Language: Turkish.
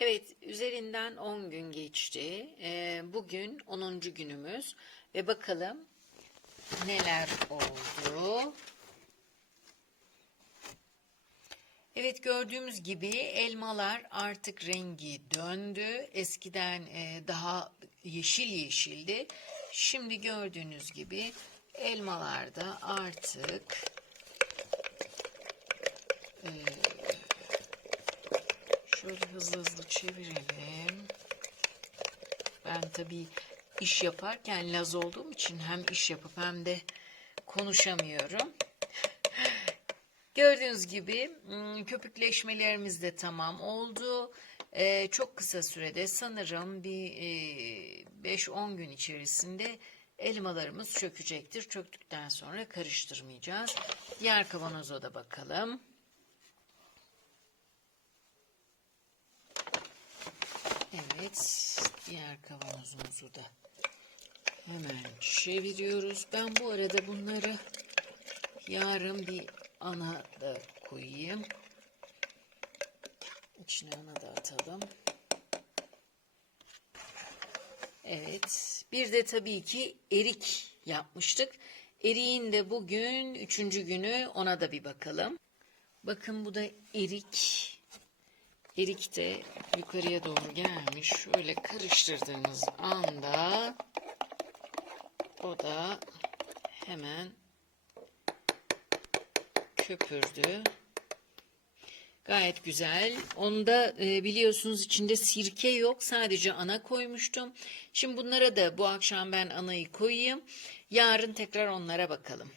Evet, üzerinden 10 gün geçti. Ee, bugün 10. günümüz ve bakalım neler oldu. Evet gördüğümüz gibi elmalar artık rengi döndü. Eskiden e, daha yeşil yeşildi. Şimdi gördüğünüz gibi elmalarda artık şöyle hızlı hızlı çevirelim. Ben tabii iş yaparken Laz olduğum için hem iş yapıp hem de konuşamıyorum. Gördüğünüz gibi hmm, köpükleşmelerimiz de tamam oldu. Ee, çok kısa sürede sanırım bir e, 5-10 gün içerisinde elmalarımız çökecektir. Çöktükten sonra karıştırmayacağız. Diğer kavanoza da bakalım. Evet, diğer kavanozumuzu da hemen çeviriyoruz. Ben bu arada bunları yarın bir ana da koyayım. İçine ana da atalım. Evet. Bir de tabii ki erik yapmıştık. Eriğin de bugün üçüncü günü ona da bir bakalım. Bakın bu da erik. Erik de yukarıya doğru gelmiş. Şöyle karıştırdığınız anda o da hemen köpürdü. Gayet güzel. Onda e, biliyorsunuz içinde sirke yok. Sadece ana koymuştum. Şimdi bunlara da bu akşam ben anayı koyayım. Yarın tekrar onlara bakalım.